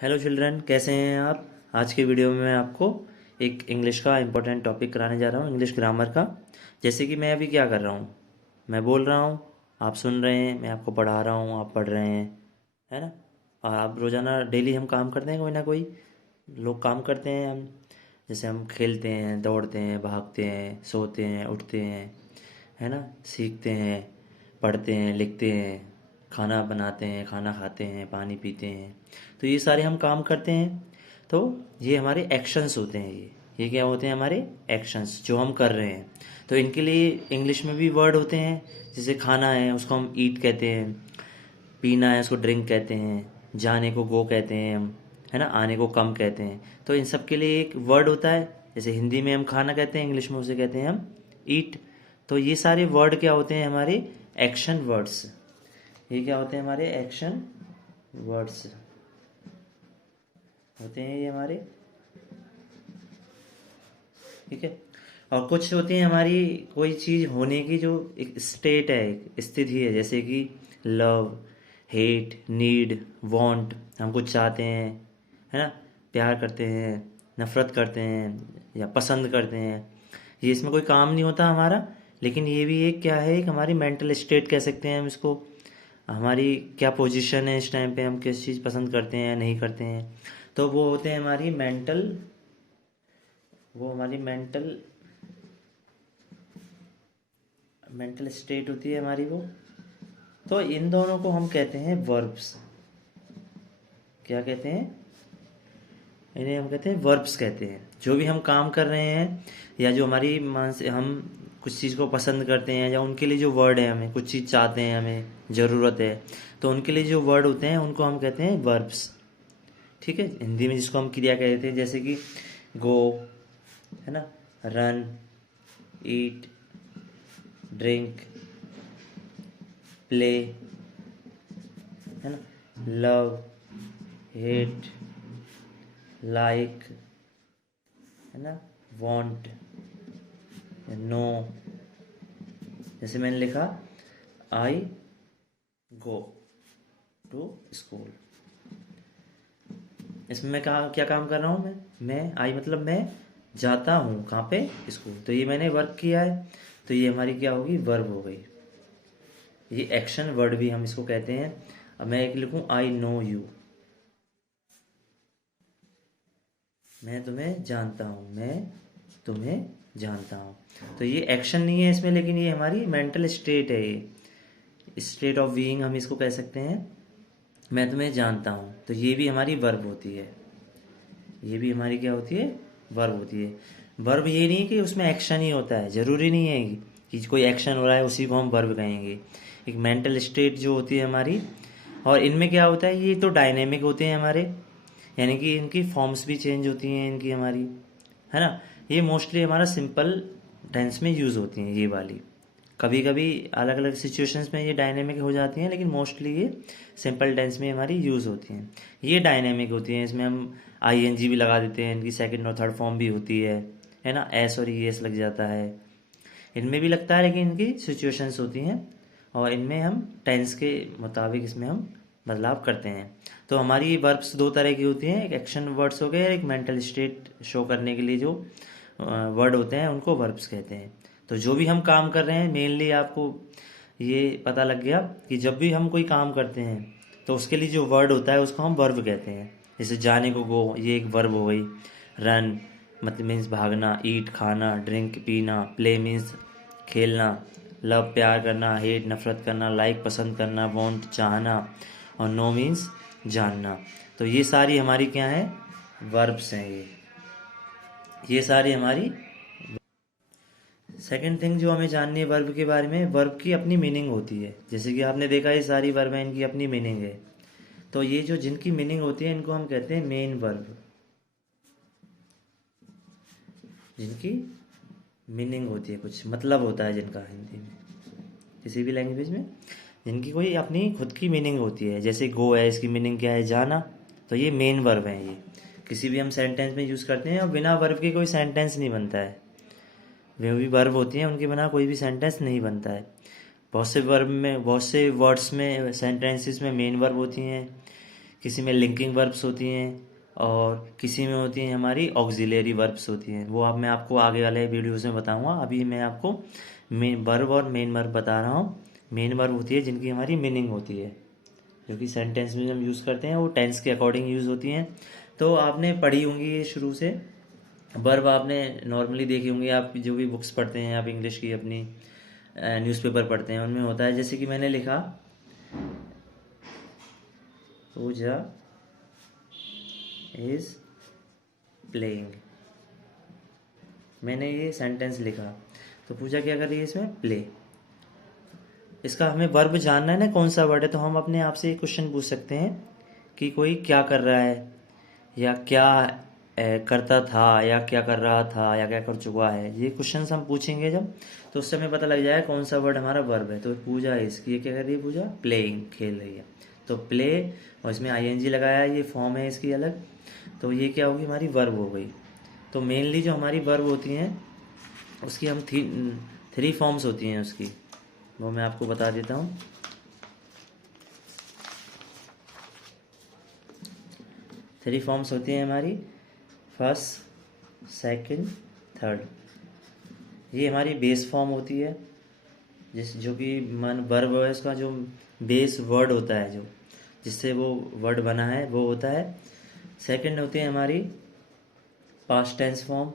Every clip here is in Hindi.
हेलो चिल्ड्रन, कैसे हैं आप। आज के वीडियो में मैं आपको एक इंग्लिश का इम्पोर्टेंट टॉपिक कराने जा रहा हूँ, इंग्लिश ग्रामर का। जैसे कि मैं अभी क्या कर रहा हूँ, मैं बोल रहा हूँ, आप सुन रहे हैं, मैं आपको पढ़ा रहा हूँ, आप पढ़ रहे हैं, है ना। और आप रोज़ाना डेली हम काम करते हैं, कोई ना कोई लोग काम करते हैं हम। जैसे हम खेलते हैं, दौड़ते हैं, भागते हैं, सोते हैं, उठते हैं, है ना। सीखते हैं, पढ़ते हैं, लिखते हैं, खाना बनाते हैं, खाना खाते हैं, पानी पीते हैं। तो ये सारे हम काम करते हैं। तो ये हमारे एक्शंस होते हैं। ये क्या होते हैं, हमारे एक्शंस जो हम कर रहे हैं। तो इनके लिए इंग्लिश में भी वर्ड होते हैं। जैसे खाना है, उसको हम ईट कहते हैं। पीना है, उसको ड्रिंक कहते हैं। जाने को गो कहते हैं हम, है ना। आने को कम कहते हैं। तो इन सब के लिए एक वर्ड होता है। जैसे हिंदी में हम खाना कहते हैं, इंग्लिश में उसे कहते हैं हम ईट। तो ये सारे वर्ड क्या होते हैं, हमारे एक्शन वर्ड्स। ये क्या होते हैं, हमारे एक्शन वर्ड्स होते हैं ये हमारे। ठीक है। और कुछ होती है हमारी कोई चीज़ होने की जो एक स्टेट है, एक स्थिति है। जैसे कि लव, हेट, नीड, वांट। हम कुछ चाहते हैं, है ना। प्यार करते हैं, नफरत करते हैं या पसंद करते हैं। ये इसमें कोई काम नहीं होता हमारा। लेकिन ये भी एक क्या है, एक हमारी मेंटल स्टेट कह सकते हैं हम इसको। हमारी क्या पोजीशन है इस टाइम पे, हम किस चीज़ पसंद करते हैं या नहीं करते हैं। तो वो होते हैं हमारी मेंटल, वो हमारी मेंटल मेंटल स्टेट होती है हमारी वो। तो इन दोनों को हम कहते हैं वर्ब्स। क्या कहते हैं, इन्हें हम कहते हैं वर्ब्स कहते हैं। जो भी हम काम कर रहे हैं या जो हमारी मानस हम कुछ चीज़ को पसंद करते हैं या उनके लिए जो वर्ड है, हमें कुछ चीज़ चाहते हैं, हमें ज़रूरत है, तो उनके लिए जो वर्ड होते हैं उनको हम कहते हैं वर्ब्स। ठीक है। हिंदी में जिसको हम क्रिया कहते हैं, जैसे कि गो, है ना, रन, ईट, ड्रिंक, प्ले, है ना, लव, हेट, लाइक, है ना, वांट, नो। जैसे मैंने लिखा, आई गो टू स्कूल। इसमें मैं कहा क्या काम कर रहा हूँ, मैं आई मतलब मैं जाता हूँ कहाँ पे, स्कूल। तो ये मैंने वर्क किया है। तो ये हमारी क्या होगी, वर्ब हो गई। ये एक्शन वर्ड भी हम इसको कहते हैं। अब मैं एक लिखूँ, आई नो यू, मैं तुम्हें जानता हूँ, मैं तुम्हें जानता हूँ। तो ये एक्शन नहीं है इसमें, लेकिन ये हमारी मेंटल स्टेट है। ये स्टेट ऑफ बीइंग हम इसको कह सकते हैं। मैं तुम्हें जानता हूँ, तो ये भी हमारी वर्ब होती है। ये भी हमारी क्या होती है, वर्ब होती है। वर्ब ये नहीं कि उसमें एक्शन ही होता है, ज़रूरी नहीं है कि कोई एक्शन हो रहा है उसी को हम वर्ब कहेंगे। एक मेंटल स्टेट जो होती है हमारी। और इनमें क्या होता है, ये तो डायनेमिक होते हैं हमारे, यानी कि इनकी फॉर्म्स भी चेंज होती हैं इनकी हमारी, है ना। ये मोस्टली हमारा सिंपल टेंस में यूज़ होती हैं ये वाली। कभी कभी अलग अलग सिचुएशंस में ये डायनेमिक हो जाती हैं, लेकिन मोस्टली ये सिंपल टेंस में हमारी यूज़ होती हैं। ये डायनेमिक होती हैं, इसमें हम आईएनजी भी लगा देते हैं, इनकी सेकंड और थर्ड फॉर्म भी होती है ना। एस और ई एस लग जाता है, इनमें भी लगता है, लेकिन इनकी सिचुएशंस होती हैं। और इनमें हम टेंस के मुताबिक इसमें हम बदलाव करते हैं। तो हमारी वर्ब्स दो तरह की होती हैं, एक एक्शन वर्ड्स हो गए, एक मेंटल स्टेट शो करने के लिए जो वर्ड होते हैं उनको वर्ब्स कहते हैं। तो जो भी हम काम कर रहे हैं, मेनली आपको ये पता लग गया कि जब भी हम कोई काम करते हैं तो उसके लिए जो वर्ड होता है उसको हम वर्ब कहते हैं। जैसे जाने को गो, ये एक वर्ब हो गई। रन मतलब मीन्स भागना, ईट खाना, ड्रिंक पीना, प्ले मीन्स खेलना, लव प्यार करना, हेट नफरत करना, लाइक पसंद करना, वांट चाहना, और नो मीन्स जानना। तो ये सारी हमारी क्या है, वर्ब्स हैं ये सारी हमारी। सेकंड थिंग जो हमें जाननी है वर्ब के बारे में, वर्ब की अपनी मीनिंग होती है। जैसे कि आपने देखा ये सारी वर्ब हैं, इनकी अपनी मीनिंग है। तो ये जो जिनकी मीनिंग होती है इनको हम कहते हैं मेन वर्ब। जिनकी मीनिंग होती है, कुछ मतलब होता है जिनका, हिंदी में किसी भी लैंग्वेज में जिनकी कोई अपनी खुद की मीनिंग होती है। जैसे गो है, इसकी मीनिंग क्या है, जाना। तो ये मेन वर्ब है। ये किसी भी हम सेंटेंस में यूज़ करते हैं, और बिना वर्ब के कोई सेंटेंस नहीं बनता है। वे भी वर्ब होती हैं, उनके बिना कोई भी सेंटेंस नहीं बनता है। बहुत से वर्ब में, बहुत से वर्ड्स में, सेंटेंसेस में मेन वर्ब होती हैं। किसी में लिंकिंग वर्ब्स होती हैं और किसी में होती हैं हमारी ऑक्सिलरी वर्ब्स होती हैं। वो अब मैं आपको आगे वाले वीडियोज़ में बताऊँगा। अभी मैं आपको मेन वर्ब और मेन वर्ब बता रहा हूँ। मेन वर्ब होती है जिनकी हमारी मीनिंग होती है, जो कि सेंटेंस में हम यूज़ करते हैं, वो टेंस के अकॉर्डिंग यूज़ होती हैं। तो आपने पढ़ी होंगी ये शुरू से। वर्ब आपने नॉर्मली देखी होंगी, आप जो भी बुक्स पढ़ते हैं, आप इंग्लिश की अपनी न्यूज़पेपर पढ़ते हैं, उनमें होता है। जैसे कि मैंने लिखा पूजा इज प्लेइंग, मैंने ये सेंटेंस लिखा, तो पूजा क्या कर रही है इसमें? प्ले। इसका हमें वर्ब जानना है ना, कौन सा वर्ड है, तो हम अपने आप से ये क्वेश्चन पूछ सकते हैं कि कोई क्या कर रहा है, या क्या करता था, या क्या कर रहा था, या क्या कर चुका है। ये क्वेश्चन हम पूछेंगे जब, तो उससे हमें पता लग जाएगा कौन सा वर्ड हमारा वर्ब है। तो पूजा इसकी, ये क्या कर रही है? पूजा प्लेइंग, खेल रही है। तो प्ले, और इसमें आईएनजी लगाया है, ये फॉर्म है इसकी अलग, तो ये क्या होगी? हमारी वर्ब हो गई। तो मेनली जो हमारी वर्ब होती हैं उसकी हम थ्री फॉर्म्स होती हैं उसकी, वो मैं आपको बता देता हूँ। थ्री फॉर्म्स होती हैं हमारी, फर्स्ट, सेकंड, थर्ड। ये हमारी बेस फॉर्म होती है, जो कि मन वर्ब है, इसका जो बेस वर्ड होता है, जो जिससे वो वर्ड बना है, वो होता है। सेकंड होती है हमारी पास्ट टेंस फॉर्म,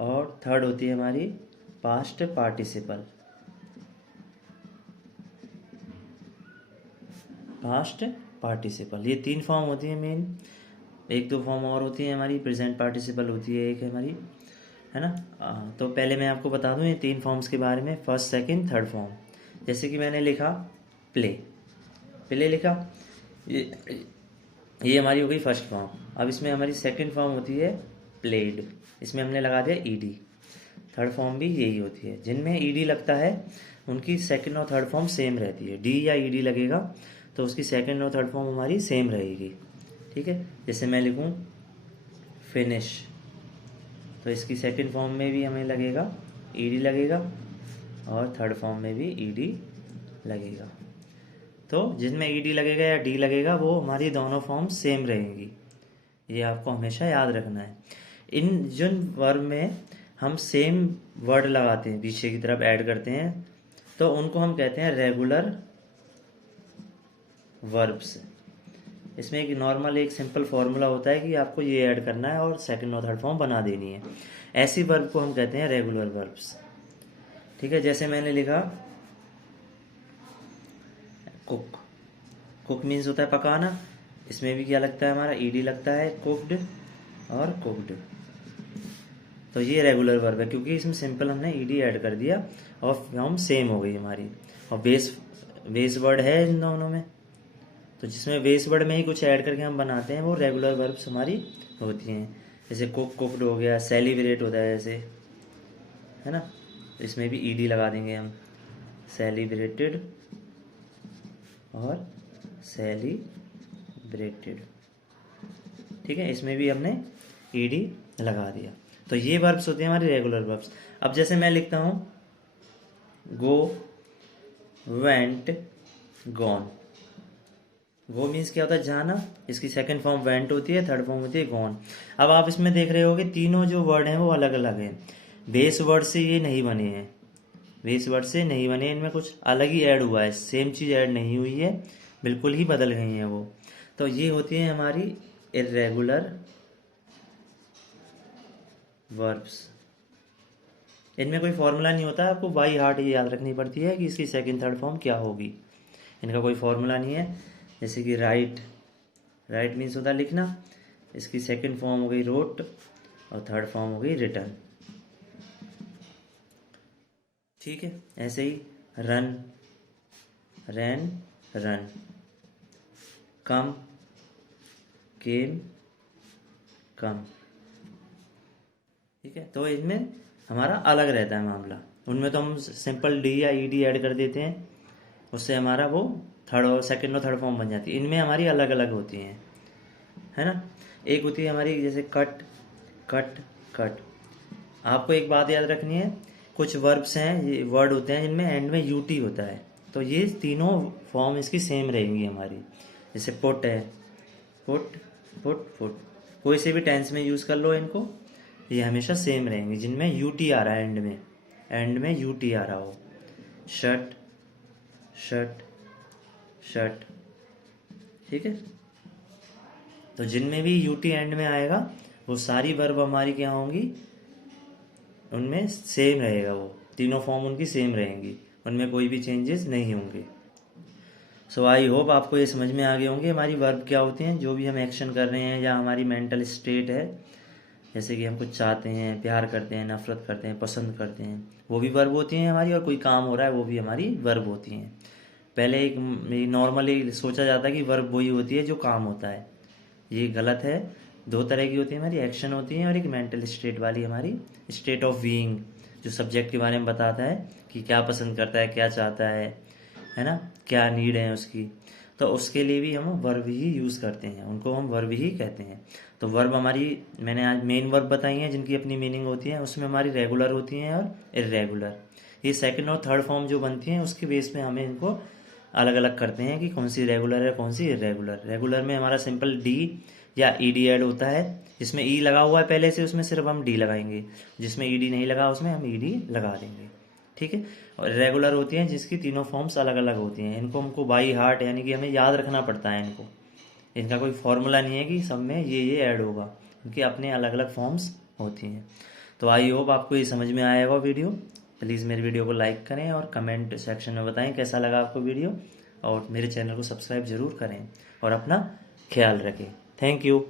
और थर्ड होती है हमारी पास्ट पार्टिसिपल। पास्ट पार्टिसिपल, ये तीन फॉर्म होती है मेन। एक दो फॉर्म और होती है हमारी, प्रेजेंट पार्टिसिपल होती है एक, है हमारी, है ना। तो पहले मैं आपको बता दूं ये तीन फॉर्म्स के बारे में, फर्स्ट, सेकंड, थर्ड फॉर्म। जैसे कि मैंने लिखा प्ले, प्ले लिखा, ये हमारी हो गई फर्स्ट फॉर्म। अब इसमें हमारी सेकंड फॉर्म होती है प्लेड, इसमें हमने लगा दिया ईडी। थर्ड फॉर्म भी यही होती है, जिनमें ईडी लगता है उनकी सेकंड और थर्ड फॉर्म सेम रहती है। डी या ईडी लगेगा तो उसकी सेकंड और थर्ड फॉर्म हमारी सेम रहेगी, ठीक है। जैसे मैं लिखूं फिनिश, तो इसकी सेकंड फॉर्म में भी हमें लगेगा ईडी लगेगा, और थर्ड फॉर्म में भी ईडी लगेगा। तो जिसमें ईडी लगेगा या डी लगेगा वो हमारी दोनों फॉर्म सेम रहेंगी, ये आपको हमेशा याद रखना है। इन जिन वर्ब में हम सेम वर्ड लगाते हैं, पीछे की तरफ ऐड करते हैं, तो उनको हम कहते हैं रेगुलर वर्ब्स। इसमें एक नॉर्मल एक सिंपल फॉर्मूला होता है कि आपको ये ऐड करना है और सेकंड और थर्ड फॉर्म बना देनी है। ऐसी वर्ब को हम कहते हैं रेगुलर वर्ब्स, ठीक है। जैसे मैंने लिखा कुक, कुक मीन्स होता है पकाना, इसमें भी क्या लगता है हमारा? ईडी लगता है, कुक्ड और कुक्ड। तो ये रेगुलर वर्ब है, क्योंकि इसमें सिंपल हमने ईडी ऐड कर दिया और फॉर्म सेम हो गई हमारी, और बेस वर्ड है इन दोनों में, तो जिसमें बेस वर्ड में ही कुछ ऐड करके हम बनाते हैं वो रेगुलर वर्ब्स हमारी होती हैं। जैसे कुक, कुक्ड हो गया, सेलिब्रेट होता है जैसे, है ना, इसमें भी ईडी लगा देंगे हम, सेलिब्रेटेड और सेलिब्रेटेड, ठीक है, इसमें भी हमने ईडी लगा दिया। तो ये वर्ब्स होते हैं हमारे रेगुलर वर्ब्स। अब जैसे मैं लिखता हूँ गो, वेंट, गॉन। गो मीन्स क्या होता है? जाना, इसकी सेकंड फॉर्म वेंट होती है, थर्ड फॉर्म होती है गॉन। अब आप इसमें देख रहे होगे तीनों जो वर्ड हैं वो अलग अलग हैं, बेस वर्ड से ये नहीं बने हैं, बेस वर्ड से नहीं बने, इनमें कुछ अलग ही ऐड हुआ है, सेम चीज़ ऐड नहीं हुई है, बिल्कुल ही बदल गई हैं वो। तो ये होती है हमारी इर्रेगुलर वर्ब्स। इनमें कोई फॉर्मूला नहीं होता, आपको बाई हार्ट ये याद रखनी पड़ती है कि इसकी सेकंड थर्ड फॉर्म क्या होगी, इनका कोई फॉर्मूला नहीं है। जैसे कि राइट, राइट मीन्स होता है लिखना, इसकी सेकंड फॉर्म हो गई रोट और थर्ड फॉर्म हो गई रिटर्न, ठीक है। ऐसे ही रन, रैन, रन, कम, केम, कम, ठीक है। तो इनमें हमारा अलग रहता है मामला, उनमें तो हम सिंपल डी या ईडी ऐड कर देते हैं, उससे हमारा वो थर्ड और सेकंड और थर्ड फॉर्म बन जाती है। इनमें हमारी अलग अलग होती हैं, है ना। एक होती है हमारी जैसे कट, कट, कट। आपको एक बात याद रखनी है, कुछ वर्ब्स हैं, ये वर्ड होते हैं जिनमें एंड में यूटी होता है, तो ये तीनों फॉर्म इसकी सेम रहेंगी हमारी। जैसे पुट है, पुट पुट पुट, कोई से भी टेंस में यूज़ कर लो इनको, ये हमेशा सेम रहेंगे जिनमें यू टी आ रहा है एंड में यू टी आ रहा हो। शट शट शट, ठीक है। तो जिनमें भी यू टी एंड में आएगा वो सारी वर्ब हमारी क्या होंगी, उनमें सेम रहेगा, वो तीनों फॉर्म उनकी सेम रहेंगी, उनमें कोई भी चेंजेस नहीं होंगे। सो आई होप आपको ये समझ में आ गए होंगे हमारी वर्ब क्या होती हैं, जो भी हम एक्शन कर रहे हैं या हमारी मेंटल स्टेट है, जैसे कि हम कुछ चाहते हैं, प्यार करते हैं, नफरत करते हैं, पसंद करते हैं, वो भी वर्ब होती हैं हमारी, और कोई काम हो रहा है वो भी हमारी वर्ब होती हैं। पहले एक नॉर्मली सोचा जाता है कि वर्ब वही होती है जो काम होता है, ये गलत है। दो तरह की होती है हमारी, एक्शन होती है और एक मेंटल स्टेट वाली हमारी स्टेट ऑफ बीइंग, जो सब्जेक्ट के बारे में बताता है कि क्या पसंद करता है, क्या चाहता है ना, क्या नीड है उसकी। तो उसके लिए भी हम वर्ब ही यूज़ करते हैं, उनको हम वर्ब ही कहते हैं। तो वर्ब हमारी, मैंने आज मेन वर्ब बताई हैं जिनकी अपनी मीनिंग होती है, उसमें हमारी रेगुलर होती हैं और इर्रेगुलर। ये सेकंड और थर्ड फॉर्म जो बनती हैं उसके बेस पे हमें इनको अलग अलग करते हैं कि कौन सी रेगुलर है कौन सी इर्रेगुलर। रेगुलर में हमारा सिंपल डी या ईडी ऐड होता है, जिसमें ई लगा हुआ है पहले से उसमें सिर्फ हम डी लगाएंगे, जिसमें ईडी नहीं लगा उसमें हम ईडी लगा देंगे, ठीक है। और रेगुलर होती हैं जिसकी तीनों फॉर्म्स अलग अलग होती हैं, इनको हमको बाई हार्ट यानी कि हमें याद रखना पड़ता है इनको, इनका कोई फॉर्मूला नहीं है कि सब में ये ऐड होगा, इनके अपने अलग अलग फॉर्म्स होती हैं। तो आई होप आपको ये समझ में आएगा वीडियो। प्लीज़ मेरे वीडियो को लाइक करें और कमेंट सेक्शन में बताएं कैसा लगा आपको वीडियो, और मेरे चैनल को सब्सक्राइब ज़रूर करें और अपना ख्याल रखें। Thank you.